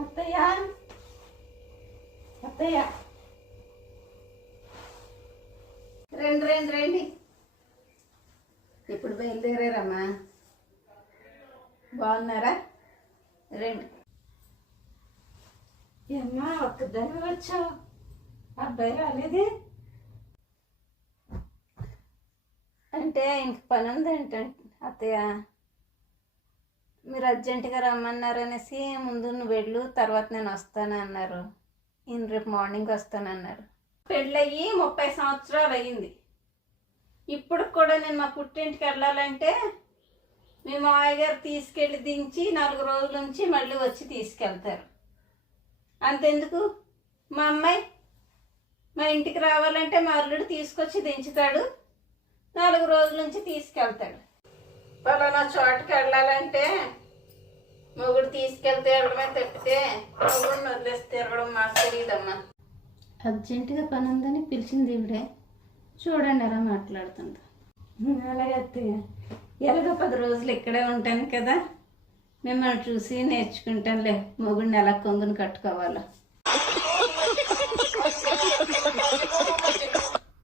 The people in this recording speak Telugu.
అత్తయ్య అత్తయ్య రండి రండి రండి. ఇప్పుడు బయలుదేరారమ్మా. బాగున్నారా? రండి. ఏమ్మా ఒక్కదాన్ని వచ్చావు, అబ్బాయి రాలేదే? అంటే ఇంక పని ఉందంటే అత్తయ్య, మీరు అర్జెంటుగా రమ్మన్నారు అనేసి ముందు నువ్వు వెళ్ళు, తర్వాత నేను వస్తాను అన్నారు. ఈయన రేపు మార్నింగ్ వస్తానన్నారు. పెళ్ళయ్యి 30 సంవత్సరాలు అయ్యింది. ఇప్పుడు కూడా నేను మా పుట్టింటికి వెళ్ళాలంటే మీ మామయ్య గారు తీసుకెళ్ళి దించి 4 రోజుల నుంచి మళ్ళీ వచ్చి తీసుకెళ్తారు. అంతెందుకు, మా అమ్మాయి మా ఇంటికి రావాలంటే మా అల్లుడు తీసుకొచ్చి దించుతాడు, 4 రోజుల నుంచి తీసుకెళ్తాడు. పలానా చోటుకి వెళ్ళాలంటే మొగుడు తీసుకెళ్తే వెళ్ళడమే తప్పితే మొగుడిని వదిలేసి తిరగడం మాకు తెలియదమ్మా. అర్జెంటుగా పని ఉందని పిలిచింది ఇవిడే, చూడండి ఎలా మాట్లాడుతుంటా. అలాగే అత్తయ్య, ఎలాగో 10 రోజులు ఇక్కడే ఉంటాను కదా, మిమ్మల్ని చూసి నేర్చుకుంటానులే మొగుడిని ఎలా కొంగుని కట్టుకోవాలో.